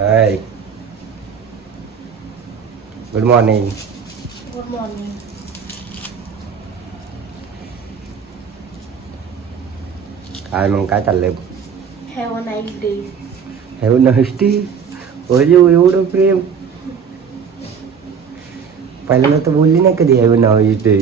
हाय, good morning. Good morning. काय मग काय चाललंय? Have a nice day. Have नष्टी ओयो एवढं प्रेम. पहिल्यांदा तर बोलली नाही कधी हॅव नाईस डे.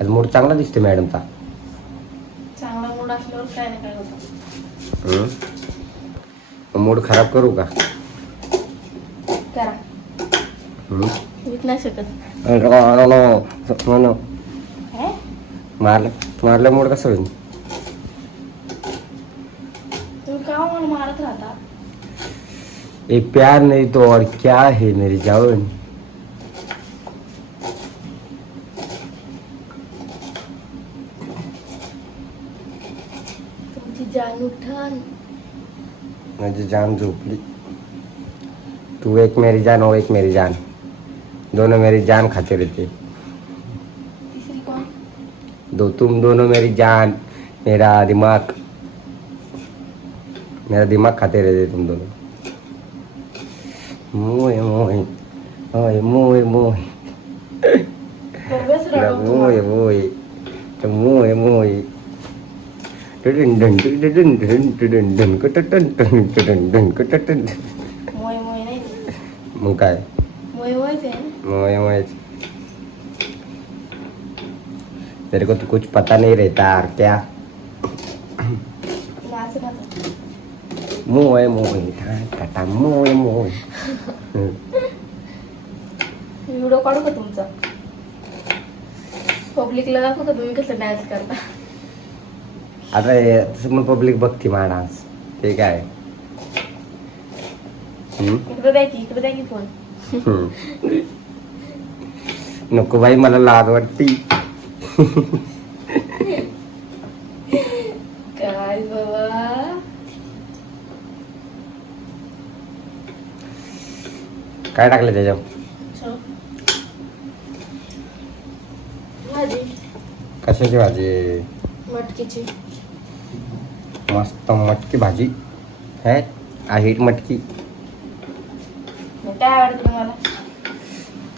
आज मूड चांगला दिसतो मॅडमचा. चांगला मूड असल्यावर काय नाही काय होतं. मूड खराब करू का? करा. मीच नाही शकत. काय? मारलं मूड कसं होईल? तुम्ही का मला मारत राहता? ये प्यार नहीं तो और क्या है मेरी जान. तुमची जान उठान. माझी जान झोपली. तू एक मेरी जान और एक मेरी जान, दोनों मेरी जान खाते रहते. तिसरी कोण? तुम दोनों मेरी जान, मेरा दिमाग खाते रहते तुम दोनों. मोय मोय ओय मोय मोय बस रडवतो मोय मला. मोय मोय मोय टडन done टडन done टडन done Kattan टडन done Kattan. मोय मोय नाही. मग काय? मोय मोयच आहे ना. मोय मोय. तेरे को तो कुछ पता नहीं रहता क्या? नाच राहतो. मोय मोय टाटा मोय मोय. व्हिडिओ काढू का तुमचा? पब्लिकला दाखवू का तुम्ही कसं डान्स करता? आता तसं मग पब्लिक बघते माझा डान्स. ते काय? इकडे द्या की फोन. नको बाई मला लाज वाटती. काय बाबा. काय टाकलं त्याच्यावर? भाजी. कशाची भाजी? मटकीची. मस्त मटकी भाजी है. आय हेट मटकी. काय आवडतं तुम्हाला?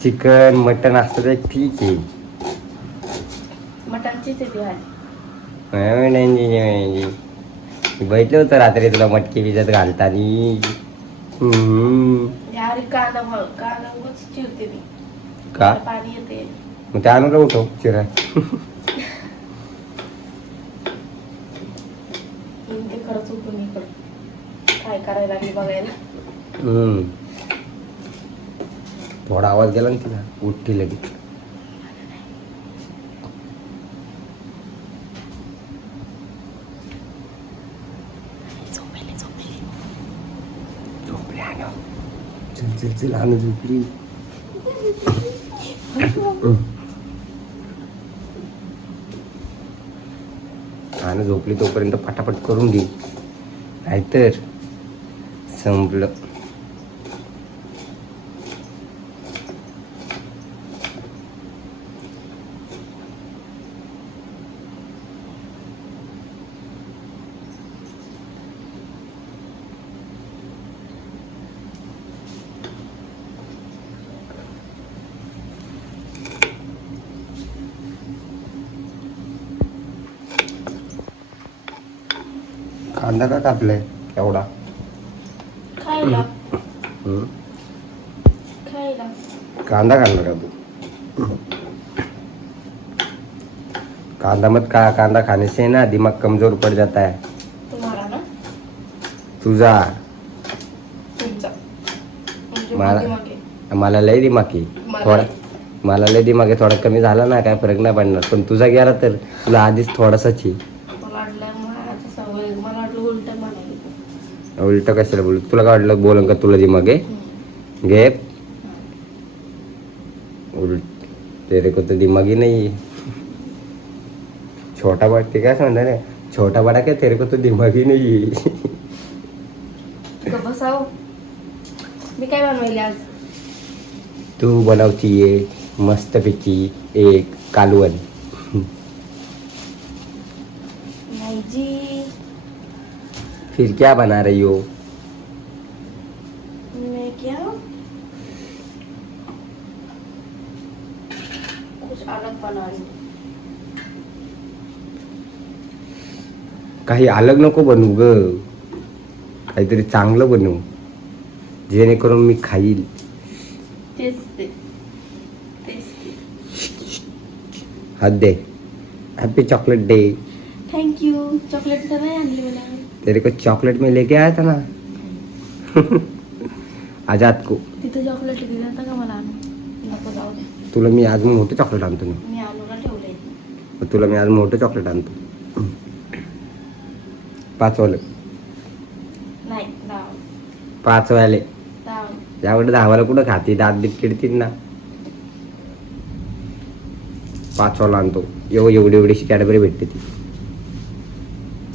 चिकन मटन असतं ते ठीक आहे. मटणचीच आहे ती भाजी. बैठलं होतं रात्री तुला मटकी भिजत घालतानी. यार कांदा उगाच चिरते मी. का? पाणी येते. मग ते आणून उठव चिरा. ते खरंच उठून इकडं काय करायला लागली बघायला. थोडा आवाज गेला ना तिला उठती लगेच. झोपली आणू. चल आणू झोपली. आणू झोपली तोपर्यंत पटापट करून घे, नाहीतर संपलं. कांदा का कापलाय एवढा? खायला. खायला. कांदा घालणार का तू? कांदा मत का, कांदा खाने से ना दिमाग कमजोर पड़ जाता है. तुम्हाला ना? तुझा. तुमचा. म्हणजे मला दिमाग आहे. मला लय दिमाग आहे थोडा. मला लय दिमाग आहे. थोडा कमी झाला ना काय फरक नाही पडणार. पण तुझा गेला तर तुला आधीच थोडासाच आहे. मला वाटलं उलट म्हणायचं. उलट कशाला बोलू? तुला काय वाटलं बोलन का तुला दिमाग आहे? घे उलट. तेरे को तो दिमाग ही नहीं है. छोटा बड़ा ते काय सांगणार आहे? छोटा बड़ा क्या, तेरे को तो दिमाग ही नहीं है. बसाव. मी काय बनवायले आज? तू बनवतीये मस्तपैकी एक कालवण. जी फिर क्या बना रही हो? मैं क्या कुछ अलग बना रही हूँ. काही अलग नको बनवू ग, काहीतरी चांगलं बनवू जेणेकरून मी खाईल. तेच ते तेच ते. हात दे. Happy chocolate day. Thank you. Chocolate तर नाही आणली मला. तेरे को चॉकलेट में लेके आया था ना. आजाद को. तिथं चॉकलेट दिलं होतं का मला आणून? नको जाऊ दे. तुला मी आज मोठं चॉकलेट आणतो ना. मी आणूला ठेवलंय. तुला मी आज मोठं चॉकलेट आणतो. 5 वाले. नाही दाव 5 वाले. दाव याकडे 10 वाला कुठं खाती, दात बीत किडतील ना. 5 वाला आणतो. एवढी एवढीशी कॅडबरी भेटते ती.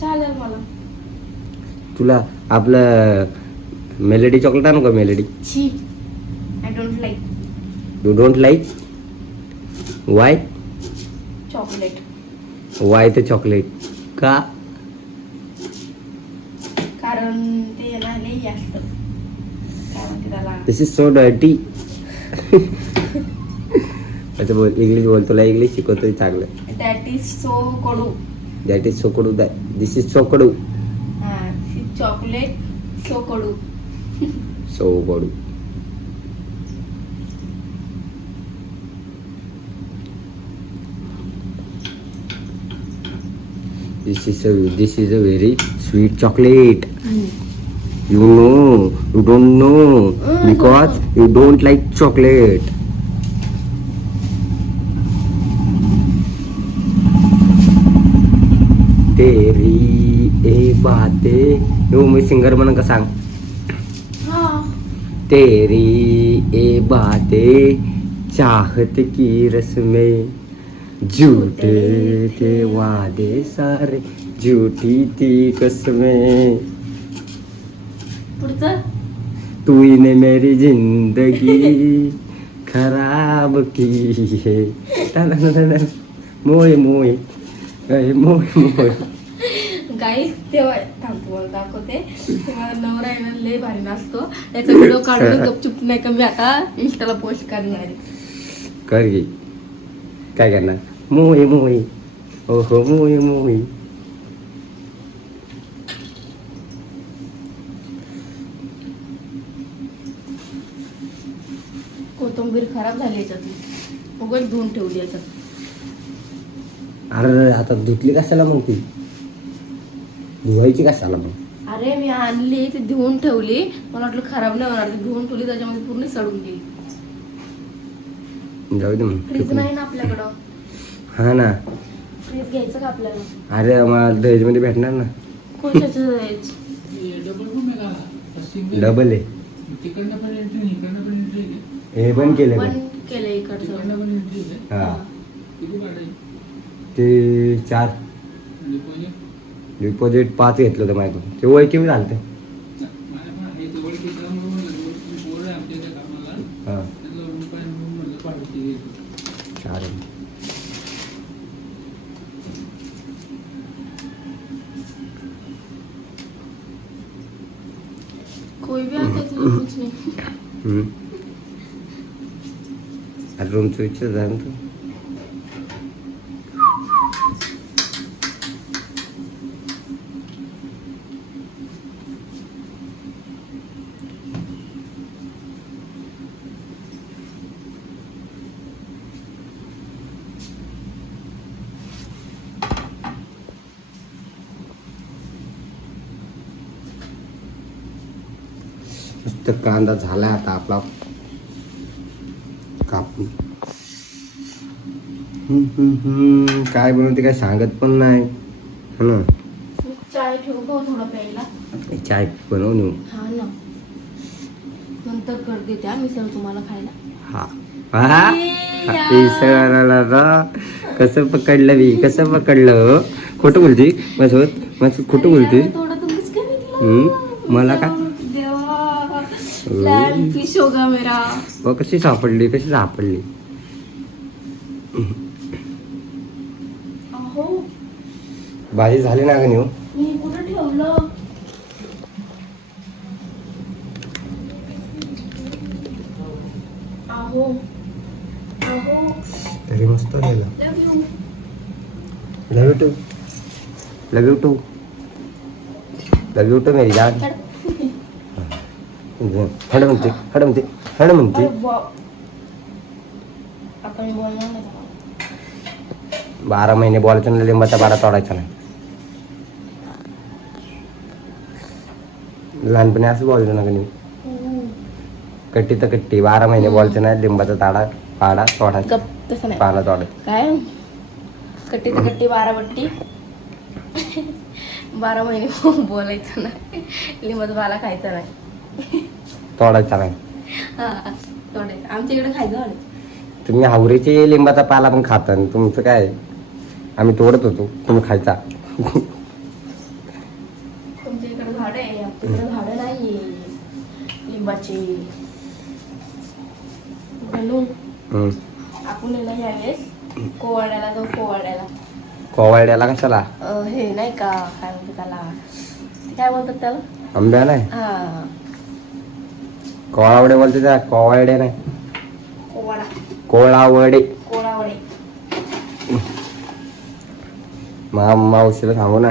चालेल मला. तुला आपलं मेलेडी चॉकलेट आणू का? मेलेडी. छी I don't like you don't like? Why? Chocolate. Why ते चॉकलेट का? कारण ते ना लई असतं काय म्हणते त्याला. This is so dirty. अच्छा बोल, इंग्लिश बोल. तुला इंग्लिश शिकवतोय चांगलं. दॅट इज सो कडू. दॅट इज सो कडू. दिस इज सो कडू. हा चॉकलेट सो कडू. सो कडू. This is a very sweet chocolate. You know, you don't know because you don't like chocolate. तेरी ए बातें. यो मी सिंगर म्हणून का सांग. हा तेरी ए बातें चाहत की रस्में झूठे थे वादे सारे झूठी थी कसमें. पुढचं. तूने मेरी जिंदगी खराब की है. मोय मोय मोय मोय. गाईस तेव्हा थांबतो मला दाखवते. तेव्हा नवरा आहे ना लय भारी नाचतो. त्याचा व्हिडिओ काढून गपचूप नाही का मी आता इंस्टाला पोस्ट करणार आहे. कर घे. काय करणार? मोय मोय. ओहो मोय मोय. कोथिंबीर खराब झाली याच्यातली. उगाच धुवून ठेवली याच्यात. अरे आता धुतली कशाला मग ती? धुवायची कशाला मग? अरे मी आणली ती धुवून ठेवली. मला वाटलं खराब नाही होणार. ती धुवून ठेवली त्याच्यामध्ये पूर्ण सडून गेली. जाऊ दे फ्रीज मग. नाही ना आपल्याकडं. हा ना. फ्रीज घ्यायचं का आपल्याला? अरे मला दहेज मध्ये भेटणार ना. कोणाचं द्यायचं? डबल आहे. हे बंद केलं बंद केलं इकडचं. हा. ते 4 डिपॉझिट 5 घेतलं होतं माझ्याकडून. ते वय किती झालं ते? हा 4. कोई भी आता है तुझे कुछ नहीं. रूमचं विचार झालं ना तू. नुसतं कांदा झाला आता आपला कापून. काय बनवते काय सांगत पण नाही. हा ना. चाय ठेवू का थोडा प्यायला? चाय बनव नेऊ. हा ना. नंतर कर देते मी सर तुम्हाला खायला. हा हा. कसं पकडलं मी? कसं पकडलं? खोटं बोलते माझ्यासोबत खोटं बोलते. थोडं तुम्हीच कमी मला का? प्लॅन फिश होगा मेरा. कशी सापडली? कशी सापडली? भाजी झाली ना ग नेऊ? मी कुठं ठेवलं? अहो अहो तरी मस्त गेलं. love you. Love you too. Love you too. Love you too मेरी जान. हड म्हणते हड म्हणते हड म्हणते. अरे बाप. आता मी बोलणार नाही. 12 महिने बोलायचं ना, लिंबाचा पाडा तोडायचा नाही. लहानपणी असं बोलायचं ना कधी. कट्टी तर कट्टी. 12 महिने बोलायचं नाही, लिंबाचा पाडा तोडायचा. गप तसं नाही. पाला तोडायचा. काय कट्टी तर कट्टी 12 बट्टी. 12 महिने बोलायचं नाही, लिंबाचा पाला खायचा नाही. तोडायचा नाही. हा तोडायचं. आमच्या इकडे खायचं वाढायचं. तुम्ही हावरीची लिंबाचा पाला पण खाता. तुमचं काय, आम्ही तोडत होतो, तुम्ही खायचा. तुमच्या इकडे झाड आहे, आमच्याकडे झाड नाही लिंबाची. म्हणून आपण आहे ना यावेळेस कोवाड्याला जाऊ. कोवाड्याला कशाला? हे नाही का, काय म्हणतात त्याला, ते काय बोलतात त्याला? आंब्या नाही, हा कोळावडे बोलते त्या. कोवाड्या नाही, कोवाडा. कोळावडे. कोळावडे. मावशीला सांगू ना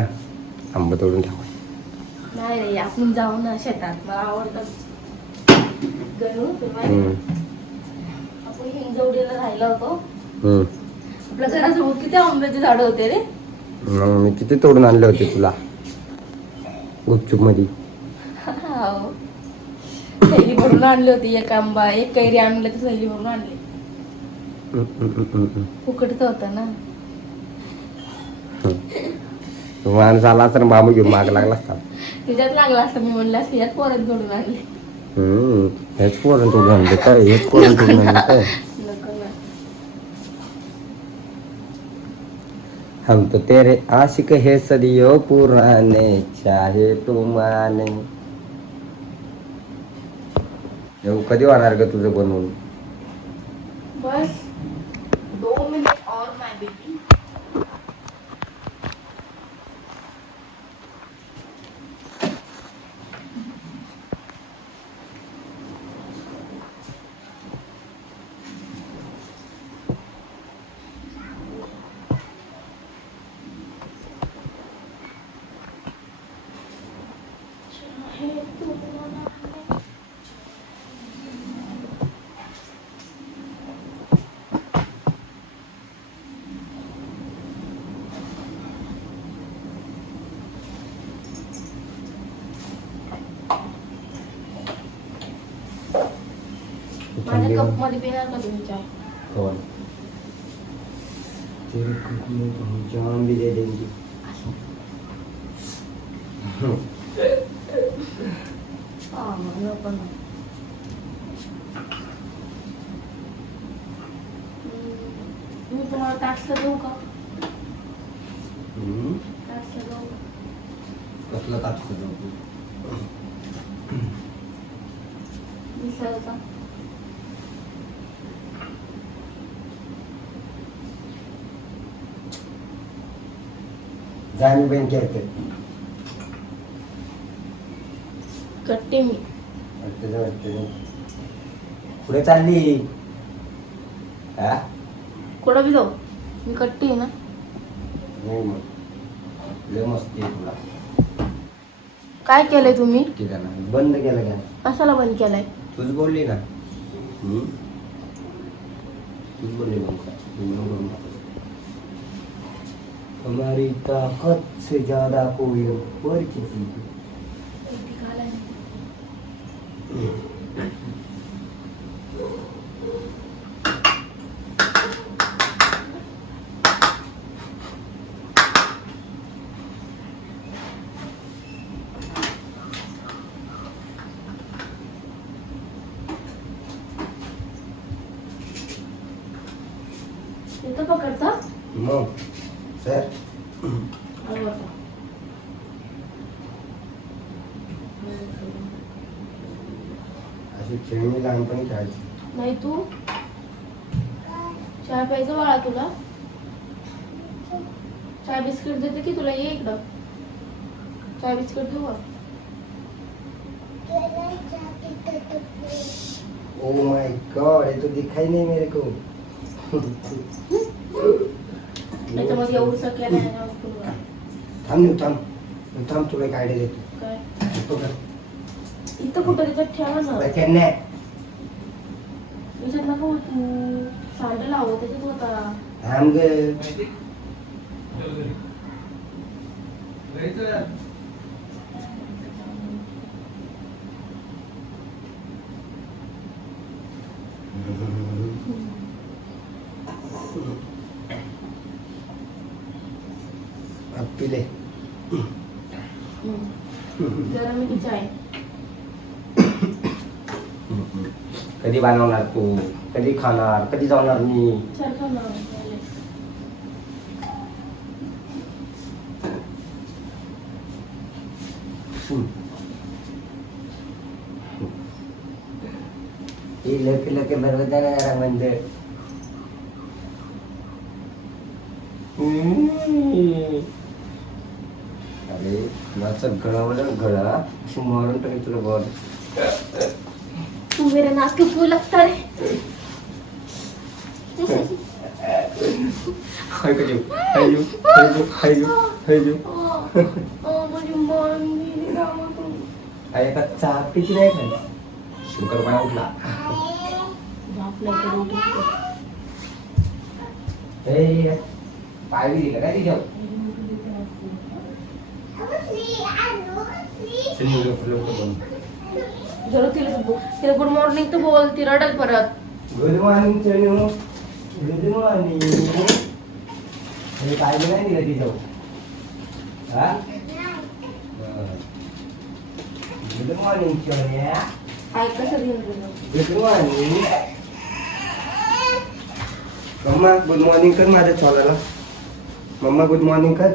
आंबा तोडून ठेवा. नाही रे, आपण जाऊ ना शेतात. मला आवडतं गणू. आपण हिंजवडीला राहिलो होतो. आपल्या घरासमोर किती आंब्याची झाडं होते रे. मी किती तोडून आणले होते तुला गुपचूप मध्ये. थैली भरून आणली होती. एक आंबा, एक कैरी आणले तर थैली भरून आणली. फुकटचं होतं ना. माणूस आला असता ना, बांबू घेऊन माग लागला असता. तिच्यात लागला असता. मी म्हणलं असते यात पोरात जोडून आणले. हेच पोरण तोडून आणले काय? हेच पोरण तोडून आणले काय? नको ना. हम तो तेरे आशिक है सदियों पुराने, चाहे तू माने. कधी होणार ग तुझं बनवून? बस 2 मिनिट और माय बेबी. माझ्या कप मध्ये पिणार का तुम्ही चाय? कौन? तेरे कप में तो हम जान भी दे देंगे. नको ना. मी तुम्हाला टास्क देऊ का? टास्क देऊ का? कसलं टाकतो मिसळचा. जाणी बहीण करते कट्टे मी. पुढे चालली. हा कुठं बी जाऊ, मी कट्टी आहे ना. नाही मग लय मस्ती आहे तुला. काय केलंय तुम्ही? केलं ना, बंद केलं का? कशाला बंद केलंय? तूच बोलली ना. तूच बोलली मग हमारी ताकत से ज्यादा कोई और किसी की. इथं पकडता? मग सर अशी खेळणी लहानपणी खेळायची. नाही तू चहा प्यायचं बाळा तुला? चाय बिस्किट देते की तुला, ये इकडं. चाय बिस्किट देऊ का? ओ माय गॉड, ये तो दिखाई नहीं मेरे को. त्याच्यामध्ये एवढं सगळं नाही ना तुला. थांब तुला एक आयडिया देतो. काय देतो का? इथं कुठं त्याच्यात ठेवा ना. काय नाही. याच्यात नको तू सांडे लावू त्याच्यात होता. थांब ग. अब पी ले. जरा मी की चाय. कधी बनवणार तू, कधी खाणार, कधी जाणार मी. सारखं ना लक बरोबर जरा मंद. अरे माझं गळा असं मारून टाकेल तुला बॉल. तू मेरे नाक के फूल लगता रे. माझी मान गेली गावातून. अरे का चापीची नाही खाली. शुकर पाय उठला. आपल्याकडे उठून पाय बी दिला काय तिच्यावर. जरा तिला गुड मॉर्निंग तर बोल, ती रडल परत. Good morning Chanu. Good morning. काय बी नाही दिलं तिच्यावर. हा गुड मॉर्निंग चन्या. काय कसं घेऊन गेलो. Good morning. मम्मा गुड मॉर्निंग कर माझ्या चॉलाला. मम्मा गुड मॉर्निंग कर.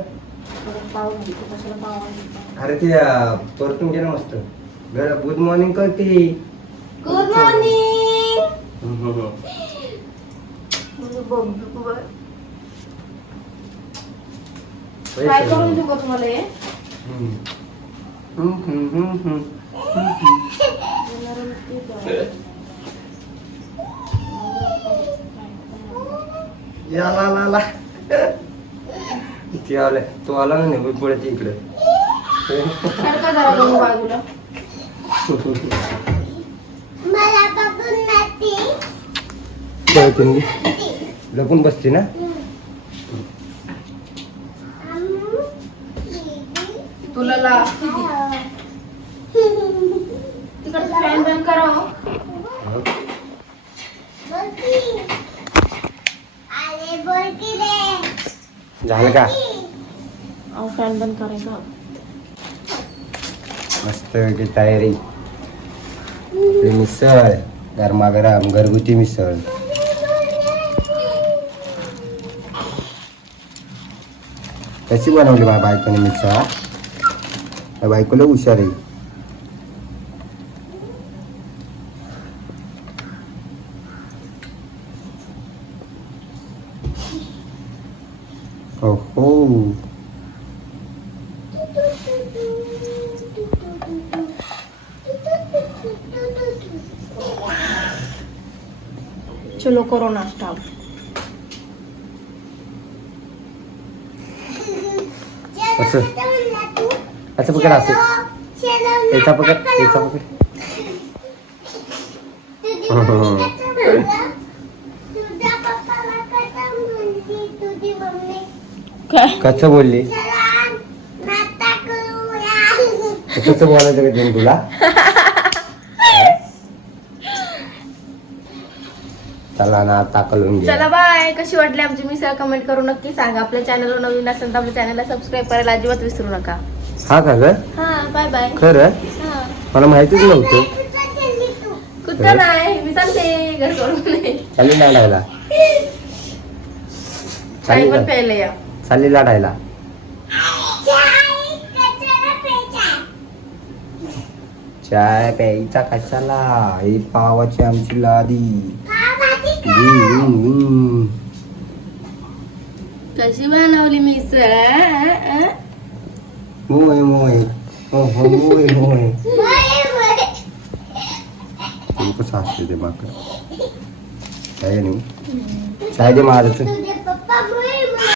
पाव घेतो कशाला पाव आणतो. अरे ते परतून घे ना मस्त. गुड मॉर्निंग कर ती. Good morning. काय करून देऊ का तुम्हाला हे. या ला इथे आलाय तो. आला ना नाही पुढे इकडे. सारखा जरा बघू बाजूला. लपून बसते ना. तुला लागते तिकडे फॅन बंद करा. झालं का. फॅन बंद करायचा. मस्त की तयारी. मिसळ गरमागरम घरगुती मिसळ. कशी बनवली माझ्या बायकोने मिसळ. बायकोला हुशार आहे. हो चलो करो नाश्ता. असं असं पकड. असं याचा पकड. याचा पकड. काय कसं बोलली. कसं बोलायचं का तुला. चला ना आता कळून घे. चला बाय. कशी वाटली आमची मिसळ कमेंट करून नक्की सांगा. आपल्या चॅनलवर नवीन असेल तर आपल्या चॅनलला सबस्क्राईब करायला अजिबात विसरू नका. हा का ग. हा बाय बाय. खरं मला माहितीच नव्हतं. कुठं नाही मी सांगते घर सोडून नाही. चालेल लाडायला. चाय पण प्यायला या. चालेल लाडायला. चाय प्यायचा कशाला. ही पावाची आमची लादी. कशी बनवली मिसळ मोय मोय हो हो मोय मोय कसं असते ते माकड काय नाही शाळेत महाराज